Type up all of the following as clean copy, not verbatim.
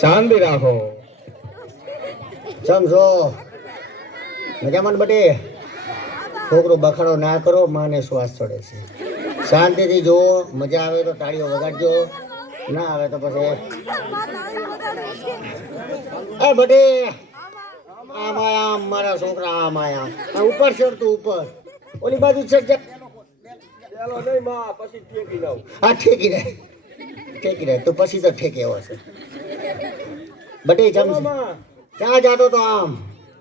શાંતિ રાખો. સમજો મજામાં બટે છોકરો બખાડો ના કરો, માને શ્વાસ ચડે છે. શાંતિથી જો, મજા આવે તો તાળીઓ વગાડજો, ના આવે તો પછી એ બટે આમાં આમ મારા છોકરા આમાં આમ ઉપર ચડ તું ઉપર, ઓલી બાજુ ચડ જા. ચાલો નહીં માં, પછી ઠેકી જાવ. હા ઠેકી રહે તો પછી તો ઠેકે એવો છે. બટે ક્યાં જાતો તો આમ?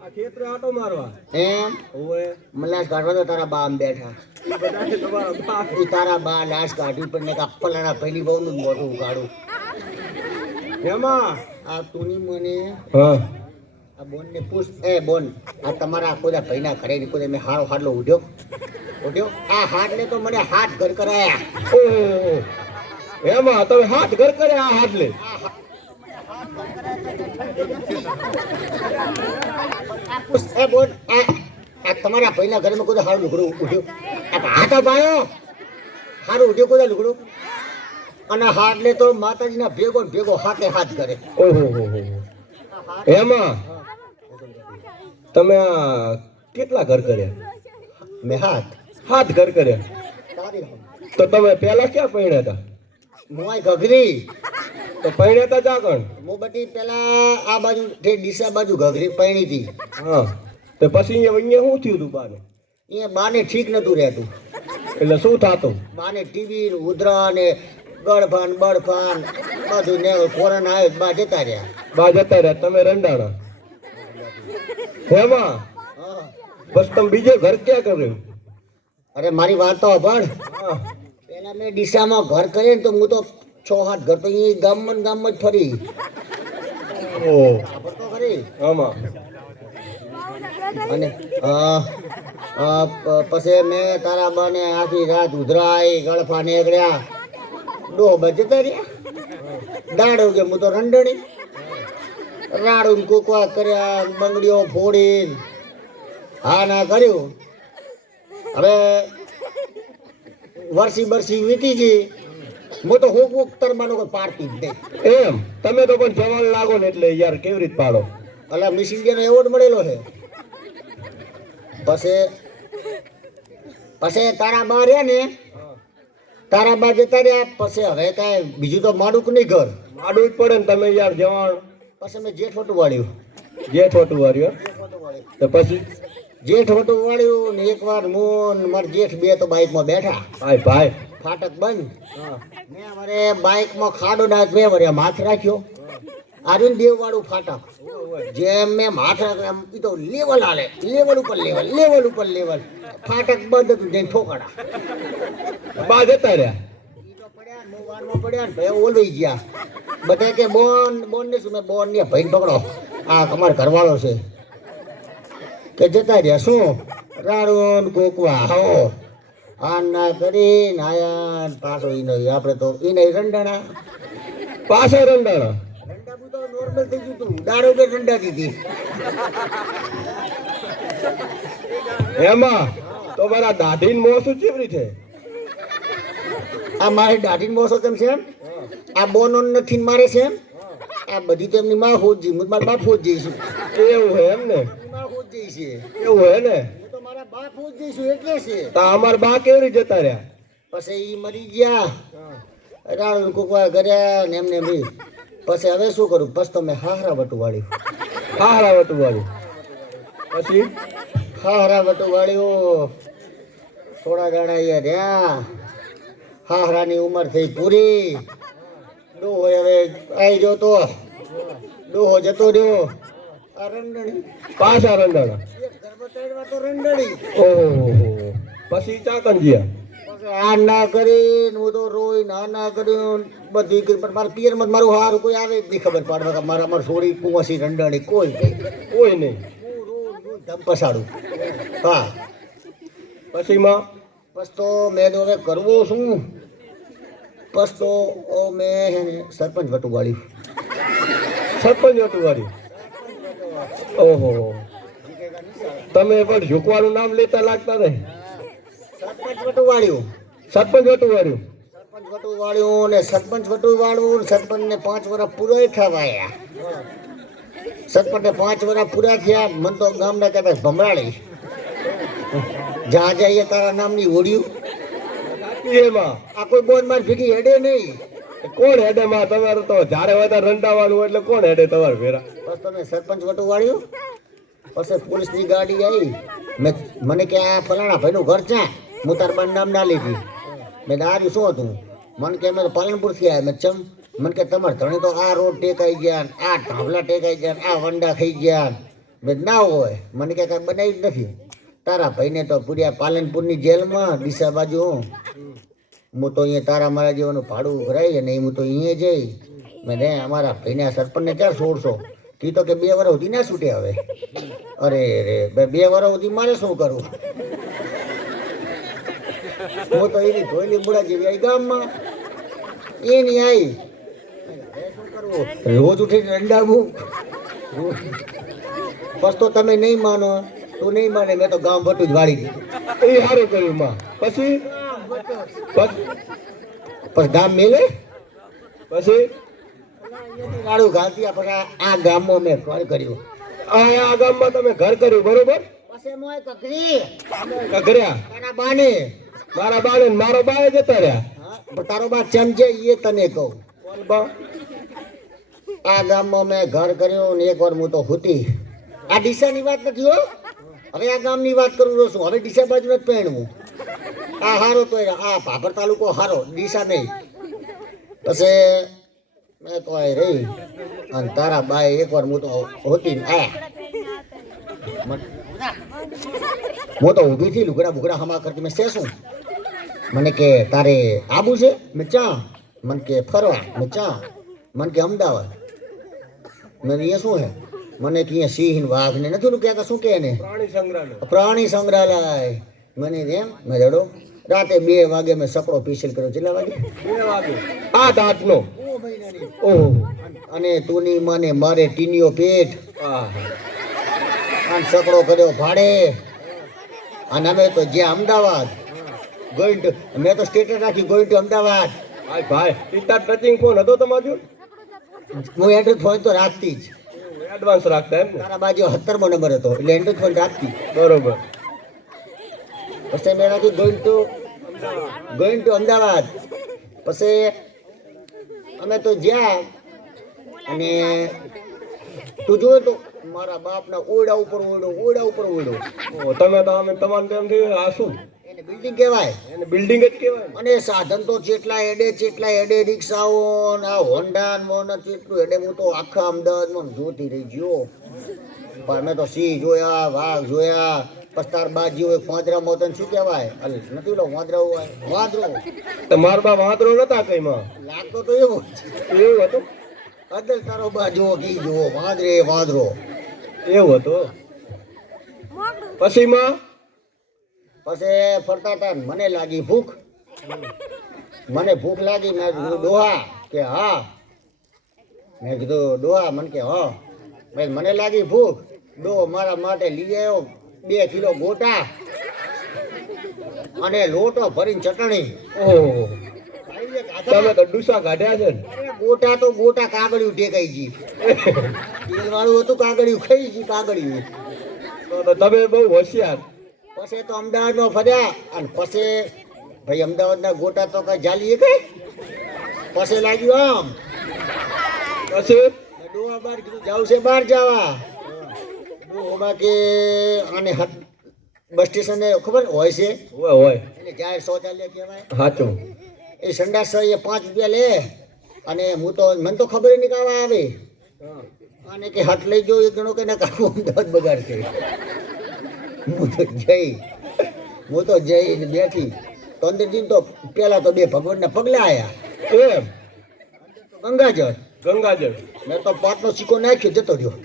આ ખેતરે આટો મારવા. એમ ઓએ મલાશ કાઢવા તો તારા બા આમ બેઠા. ઈ બધાએ તમારા બાપ. ઈ તારા બા લાશ કાઢી પણ ને ફલાણા પહેલી બહુ નું મોઢું કાઢું. એમાં આ તુની મને હા આ બોન ને પૂછ, એ બોન આ તમારા કોઈ ભાઈના ઘરે ની કોઈ મેં હારો હાડલો ઉઠ્યો આ હાડલે તો મને હાથ ઘર કરાયા. ઓહો, એમાં તમે હાથ ઘર કરે આ હાથ લે. એ બોન આ તમારા ભાઈના ઘરમાં કોઈ હારું લુગડું ઉઠ્યું? આ હાથ અપાયો હારું ઉઠ્યું કોઈ લુગડું? અને હાડલે તો માતાજીના ભેગો ને ભેગો હાથે હાથ કરે. ઓહો હો હો. એમાં તમે આ કેટલા ઘર કર્યા? મેં હાથ ઘર કર્યા. તારી તો તમે પેલા ક્યાં પૈણ્યા હતા? મોય ઘઘરી તો પૈણ્યા હતા જાગણ. મોબટી પેલા આ બાજુ ડીસા બાજુ ઘઘરી પૈણી હતી. હા તો પછી અહીંયા શું થયું તું બાને? એ બાને ઠીક નતું રહેતું. એટલે શું થતું? બાને ટીવી ઉધરા ને ગળફાન બળફાન બધું ને કોરોના આવ્યો બા જતા રહ્યા. બા જતા રહ્યા, તમે રંડાણા. એમાં હા. બસ તમે બીજે ઘર ક્યાં કર્યું? અરે મારી વાત તો પણ હા પેલા મેં ડીસામાં ઘર કરે ને તો હું તો 6-8 ઘર તો અહીં ગામમાં જ ફરી. ઓ ખબર તો ખરી. આમાં અને પછી મેં તારા બાને આખી રાત ઉધરાઈ ગળફા નીકળ્યા ડોહ બજતા રહ્યા. દાડો કે હું તો રંડણી રાડું કુકવા કર્યા, બંગડીઓ ફોડી હા ના કર્યું. હવે વર્ષી વીતી ગઈ, હું તો હોક તરબાનો કોઈ પાડતી જ નહીં. એમ તમે તો પણ જવાન લાગો ને એટલે યાર કેવી રીતે પાડો? અલા મિસ ઇન્ડિયાનો એવોર્ડ મળેલો છે. પછી તારા બા રહ્યા ને, તારા બા જતા રહ્યા પછી હવે કાંઈ બીજું તો માડું નહીં ઘર માડું જ પડે ને. તમે યાર જવાન. પછી મેં જેઠ હોટું વાળ્યું. જે છોટું વાર્યું તો પછી જેઠ હોટું વાળ્યું ને એકવાર હું ને મારા જેઠ બે તો બાઇકમાં બેઠા. ભાઈ ફાટક બંધ. મેં વરે બાઇકમાં ખાડો નાખ મેં વરે હાથ રાખ્યો. આર્યન દેવ વાળું ફાટક. જેમ મેં હાથ રાખ્યો એમ ઈ તો લેવલ હાલે, લેવલ ઉપર લેવલ. ફાટક બંધ હતું જઈને ઠોકાડા. બા જતા રહ્યા. ઈ તો પડ્યા મોવારમાં પડ્યા ને ભાઈ ઓલવી ગયા. બધા કે બોન ને શું? મેં બોન ને ભાઈ પકડો, આ અમારો ઘરવાળો છે. કે જતા રહ્યા શું રાડું કોકવા હો આ ના કરીને આયા ને પાછો ઈનો આપણે તો ઈને રંડાણા. પાછા રંડાણા. રંડાબુ તો નોર્મલ થઈ ગયું તું, દાડો કે રંડા દીધી. એમાં તો મારા દાઢી મોસું ચીવરી છે. આ મારી દાઢીને મોસો કેમ છે એમ? આ બોનો નથી ને મારે છે એમ? આ બધી તો એમની માં હોત જઈ, હું મારા બાપ હોત જઈશું. એવું હે એમ ને? માં હોત જઈ છે. એવું હે ને? હું તો મારા બાપ હોત જઈશું એટલે છે. તો અમાર બા કેવી રીતે જતા રહ્યા? પછી ઈ મરી ગયા. રાડું કુકવા કર્યા ને એમને બી. પછી હવે શું કરું? બસ તો મેં હાહરા વટું વાળ્યું. હારા વટું વાળું. પછી હાહરા વટું વાળ્યું. થોડા દાડા અહીંયા રહ્યા. હાહરાની ઉંમર થઈ પૂરી. ડોહો હવે આવી ગયો તો ડોહો જતો રહ્યો. આ રંડણી પાછા રંડાણા. એક ગરબો તેડવા તો રંડણી. ઓહો પછી ચાકંજિયા. પછી આ ના કરીને હું તો રોઈ ના કર્યું બધી કરી. પણ મારા પિયરમાં મારું હારું કોઈ આવે જ નહીં ખબર પાડવા કે અમારે છોડી કુંવાસી રંડણી કોઈ નહીં. કોઈ નહીં. હું રોજ ધમ પસાડું. હા પછી માં બસ તો મેં તો હવે કરવું શું? બસ તો મેં હે ને સરપંચ વટું વાળ્યું. સરપંચ વટું વાળ્યું. ઓહો તમે પણ ઝુકવાનું નામ લેતા લાગતા ને. સરપંચ વટું વાળ્યું. સરપંચ વટું વાળ્યું. સરપંચ વટું વાળ્યું ને સરપંચ વટું વાળ્યું ને સરપંચને 5 વર્ષ પૂરા થવાયા. સરપંચને 5 વર્ષ પૂરા થયા. મન તો ગામના કહેતા ભમરાળી જ્યાં જઈએ તારા નામની ઓળ્યું. એમાં આ કોઈ બોન માર ભેગી હેડે નહીં. કોણ હેડે માં? તમારું તો જ્યારે વધારે રંડાવાનું એટલે કોણ હેડે તમારે ભેરા? બસ તમે સરપંચ વટું વાળ્યું. પછી પોલીસની ગાડી આવી. મને કે આ ફલાણા ભાઈનું ઘર છે. હું તાર બાનું નામ ના લીધી. મેં દાર્યું શું હતું? મને કે અમે તો પાલનપુરથી આવ્યા. મેં ચમ. મને કે તમારે ધણી તો આ રોડ ટેકાઈ ગયા, આ ઢાંભલા ટેકાઈ ગયા, આ વંડા ખાઈ ગયા. મેં ના હોય. મને કે કાંઈ બનાવી જ નથી. તારા ભાઈને તો પૂર્યા પાલનપુરની જેલમાં ડીસા બાજુ. હું તો અહીંયા તારા મારા જેવાનું ભાડું ભરાય અને હું તો અહીંયા જઈ. મેં રે અમારા ભાઈને આ સરપંચને ક્યાં છોડશો? તી તો કે 2 વર્ષ સુધી ના છૂટે હવે. અરે રે 2 વર્ષ સુધી મારે શું કરવું? હું તો એની ધોઈલી બુડા જેવી આવી ગામમાં. એની આવી શું કરવું? રોજ ઉઠીને રંડાવું. બસ તો તમે નહીં માનો. તું નહીં માને. મેં તો ગામ ભટું જ વાળી દીધું. એ સારું કર્યું માં. પછી ગામ મેલે પછી વાળું ઘાતી પછી આ ગામમાં મેં ઘર કર્યું. આ ગામમાં તમે ઘર કર્યું બરોબર? પછી મોય કકરી કગર્યા તારા બાને. મારા બાને ને મારો બાએ જતા રહ્યા. પણ તારો બા ચમજે એ તને કહું. કોણ બા? આ ગામમાં મેં ઘર કર્યું ને એકવાર હું તો હુતી. આ ડીસાની વાત નથી હો. હવે આ ગામની વાત કરું તો શું? હવે ડીસા બાજુ નથી પહેણવું. આ હારો તો આ ભાભર તાલુકો હારો, ડીસા નહીં. પછી મેં તો આ રહી અને તારા બાએ એકવાર હું તો હોતી ને આયા. હું તો ઊભી થી લુગડા બુગડા હમા કરતી. મેં શું? મને કે તારે આબુ છે? મેં ચા. મને કે ફરવા? મેં ચા. મને કે અમદાવાદ. મેં અહીંયા શું હે? મને કે અહીંયા સિંહ વાઘ ને નથી કે શું કે ને પ્રાણી સંગ્રહાલય. પ્રાણી સંગ્રહાલય. મને એમ મેં જડો રાતે 2 વાગે મેં સકડો પીસલ કર્યો. કેટલા વાગે? 2 વાગે. આ દાંતનો. ઓહો. અને તુની મને મારે ટીનીઓ પેટ અને સકડો કર્યો ભાડે. અને અમે તો જ્યાં અમદાવાદ ગોઈંગ ટુ, મેં તો status rakhi going to Ahmedabad. ભાઈ ભાઈ પિતા ટચિંગ ફોન હતો તમારો? હું એન્ડ્રોઈડ ફોન તો રાખતી જ. એડવાન્સ રાખતા એમ ને? તારા બાજુ 17મો નંબર હતો એટલે એન્ડ્રોઈડ ફોન રાખતી. બરોબર. પછી મેં રાખી ગોઈંગ ટુ અમદાવાદ. પછી અમે તો જ્યાં અને તું જોયો તો મારા બાપના ઓરડા ઉપર ઓરડો. તમે તો અમે તમારે તેમ થયું આ શું? એને બિલ્ડિંગ કહેવાય. એને બિલ્ડિંગ જ કહેવાય. અને સાધન તો જેટલા હેડે રિક્ષાઓ ને આ હોન્ડા ને કેટલું હેડે. હું તો આખા અમદાવાદમાં જોતી રહી ગયો. પણ મેં તો સિંહ જોયા, વાઘ જોયા. પસ્તાર બાજી હોય પાંદરા મોતન શું કહેવાય? નથી લો વાંદરા હોય વાંદરો. તમારા બા વાંદરો નતા કઈમાં? લાગતો તો એવો એવું હતું? અદલ તારો બા જુઓ કી જુઓ વાંદરો. એવું હતું. પછી માં પછી ફરતા હતા. મને લાગી ભૂખ. મેં કીધું ડોહા કે હા. મેં કીધું ડોહા. મને કે હા. ભાઈ મને લાગી ભૂખ. ડો મારા માટે લઈ આવ્યો 2 કિલો ગોટા અને લોટો ભરીને ચટણી. ઓહો, તમે તો ડુસા કાઢ્યા છે ને? ગોટા તો ગોટા કાગળિયું ટેકાઈ ગઈ. તેલ વાળું હતું કાગળિયું ખાઈ ગઈ કાગળિયું. તો તમે બહુ હોશિયાર. પછી તો અમદાવાદમાં ફર્યા અને પછી ભાઈ અમદાવાદના ગોટા તો કઈ જાલીએ કઈ. પછી લાગ્યું આમ. પછી ડોહા બહાર કીધું જાવ છે બહાર જવા. ડોહા કે આને બસ સ્ટેશને ખબર હોય છે હોય એને જાહેર શૌચાલય કહેવાય. સાચું. એ સંડાસ એ 5 રૂપિયા લે. અને મને તો ખબર નહીં કાવા આવે. અને કે હટ લઈ જો એ ગણો કે ના કાકું અમદાવાદ બગાડશે. હું તો જઈને બેઠી. તો અંદર દિન તો પેલા તો 2 ભગવાનના પગલા આયા. એમ? ગંગાજળ. મેં તો 5નો સિક્કો નાખ્યો જતો રહ્યો.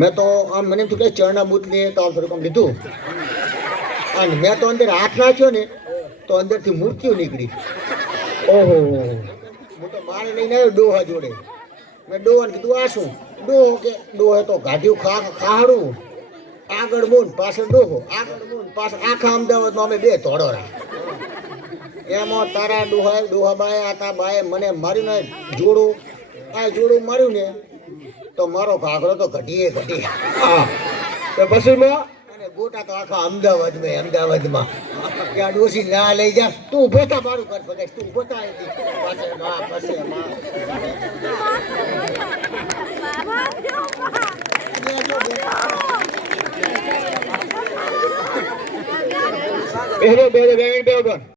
મેં તો આમ મને એમ થયું કે ચરણા બૂથ લે તો આમ થોડુંક આમ લીધું. અને મેં તો અંદર હાથ નાખ્યો ને તો અંદરથી મૂર્તિઓ નીકળી. ઓહો. હું તો મારે લઈને આવ્યો ડોહા જોડે. મેં ડોહાને કીધું આ શું? ડોહો કે ડોહે તો ગાઢ્યું ખાહડું. આગળ મૂન પાછળ ડોહો, આગળ મૂન પાછળ. આખા અમદાવાદમાં અમે 2 ધોળોરા. એમાં તારા ડોહાબાએ આ તા બાએ મને માર્યું ને જોડું માર્યું ને તો મારો ઘાઘરો તો ઘટીએ હા તો પછી માં અને ગોટા તો આખા અમદાવાદમાં ત્યાં ડોસી ના લઈ જા તું બોતા મારું કર બગાડ તું બોતા પાસે માં બે